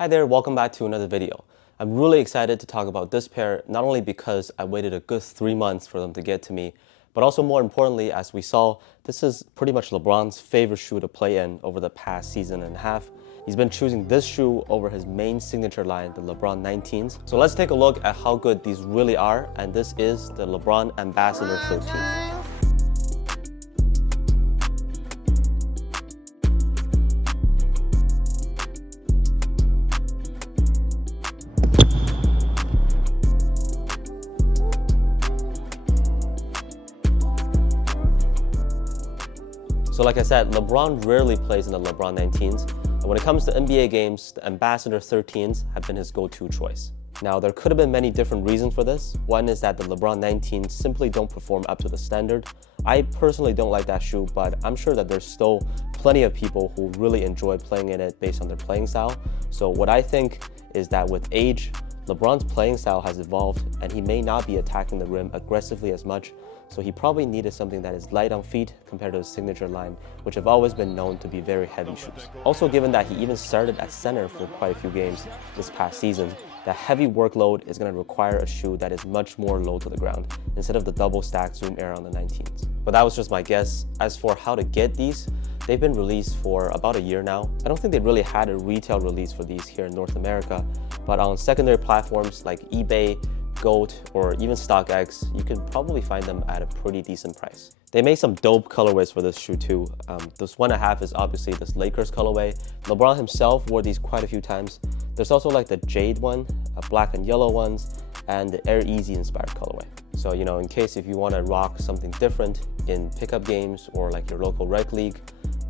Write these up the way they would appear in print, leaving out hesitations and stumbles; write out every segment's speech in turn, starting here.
Hi there, welcome back to another video. I'm really excited to talk about this pair, not only because I waited a good 3 months for them to get to me, but also more importantly, as we saw, this is pretty much LeBron's favorite shoe to play in over the past season and a half. He's been choosing this shoe over his main signature line, the LeBron 19s. So let's take a look at how good these really are, and this is the LeBron Ambassador 13. So like I said, LeBron rarely plays in the LeBron 19s, and when it comes to NBA games, the Ambassador 13s have been his go-to choice. Now, there could have been many different reasons for this. One is that the LeBron 19s simply don't perform up to the standard. I personally don't like that shoe, but I'm sure that there's still plenty of people who really enjoy playing in it based on their playing style. So what I think is that with age, LeBron's playing style has evolved, and he may not be attacking the rim aggressively as much, so he probably needed something that is light on feet compared to his signature line, which have always been known to be very heavy shoes. Also, given that he even started at center for quite a few games this past season, that heavy workload is going to require a shoe that is much more low to the ground, instead of the double stack Zoom Air on the 19s. But that was just my guess. As for how to get these, they've been released for about a year now. I don't think they really had a retail release for these here in North America, but on secondary platforms like eBay, Goat, or even StockX, you can probably find them at a pretty decent price. They made some dope colorways for this shoe too. This one I have is obviously this Lakers colorway. LeBron himself wore these quite a few times. There's also like the Jade one, black and yellow ones, and the Air Easy inspired colorway. So, you know, in case if you want to rock something different in pickup games or like your local rec league,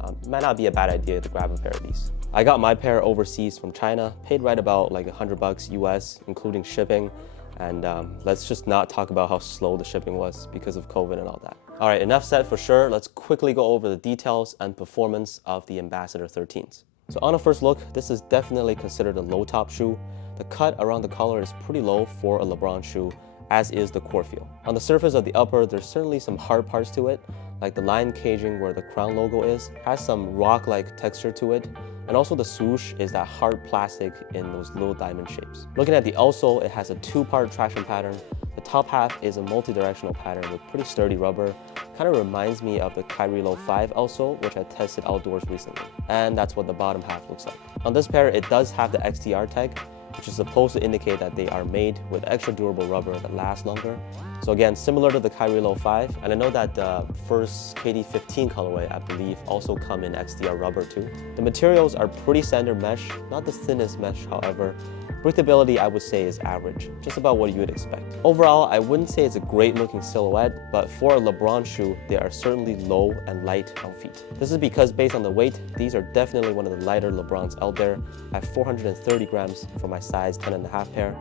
it might not be a bad idea to grab a pair of these. I got my pair overseas from China, paid right about like $100 US, including shipping. And let's just not talk about how slow the shipping was because of COVID and all that. All right, enough said for sure. Let's quickly go over the details and performance of the Ambassador 13s. So on a first look, this is definitely considered a low top shoe. The cut around the collar is pretty low for a LeBron shoe, as is the core feel. On the surface of the upper, there's certainly some hard parts to it, like the line caging where the crown logo is, has some rock-like texture to it, and also the swoosh is that hard plastic in those little diamond shapes. Looking at the outsole, it has a two-part traction pattern. The top half is a multi-directional pattern with pretty sturdy rubber. Kind of reminds me of the Kyrie Low 5 outsole, which I tested outdoors recently. And that's what the bottom half looks like. On this pair, it does have the XDR tag, which is supposed to indicate that they are made with extra durable rubber that lasts longer. So again, similar to the Kyrie Low 5, and I know that the first KD15 colorway, I believe, also come in XDR rubber too. The materials are pretty standard mesh, not the thinnest mesh, however. Breathability, I would say, is average, just about what you would expect. Overall, I wouldn't say it's a great looking silhouette, but for a LeBron shoe, they are certainly low and light on feet. This is because based on the weight, these are definitely one of the lighter LeBrons out there at 430 grams for my size 10.5 pair.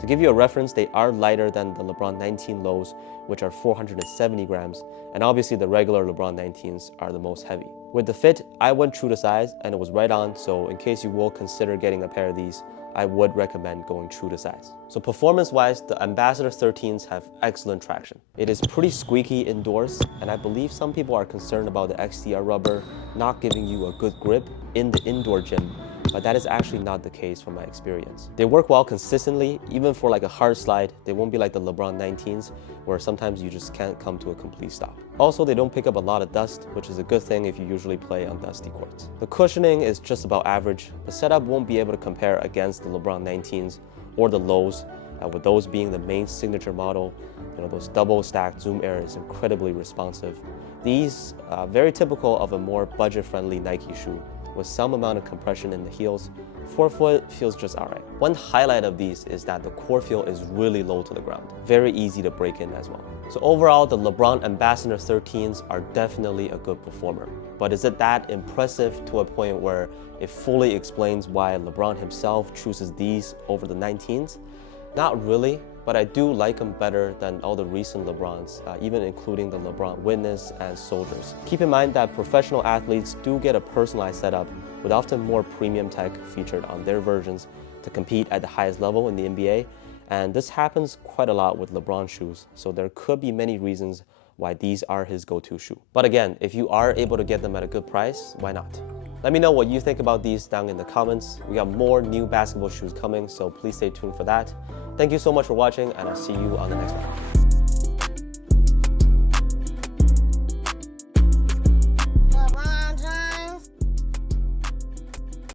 To give you a reference, they are lighter than the LeBron 19 lows, which are 470 grams, and obviously the regular LeBron 19s are the most heavy. With the fit, I went true to size and it was right on, so in case you will consider getting a pair of these, I would recommend going true to size. So performance-wise, the Ambassador 13s have excellent traction. It is pretty squeaky indoors, and I believe some people are concerned about the XDR rubber not giving you a good grip in the indoor gym, but that is actually not the case from my experience. They work well consistently, even for like a hard slide. They won't be like the LeBron 19s, where sometimes you just can't come to a complete stop. Also, they don't pick up a lot of dust, which is a good thing if you usually play on dusty courts. The cushioning is just about average. The setup won't be able to compare against the LeBron 19s or the lows, with those being the main signature model. You know, those double stacked Zoom Air is incredibly responsive. These, very typical of a more budget-friendly Nike shoe, with some amount of compression in the heels. Forefoot feels just alright. One highlight of these is that the core feel is really low to the ground. Very easy to break in as well. So overall, the LeBron Ambassador 13s are definitely a good performer. But is it that impressive to a point where it fully explains why LeBron himself chooses these over the 19s? Not really, but I do like them better than all the recent LeBrons, even including the LeBron Witness and Soldiers. Keep in mind that professional athletes do get a personalized setup with often more premium tech featured on their versions to compete at the highest level in the NBA, and this happens quite a lot with LeBron shoes, so there could be many reasons why these are his go-to shoe. But again, if you are able to get them at a good price, why not? Let me know what you think about these down in the comments. We got more new basketball shoes coming, so please stay tuned for that. Thank you so much for watching, and I'll see you on the next one.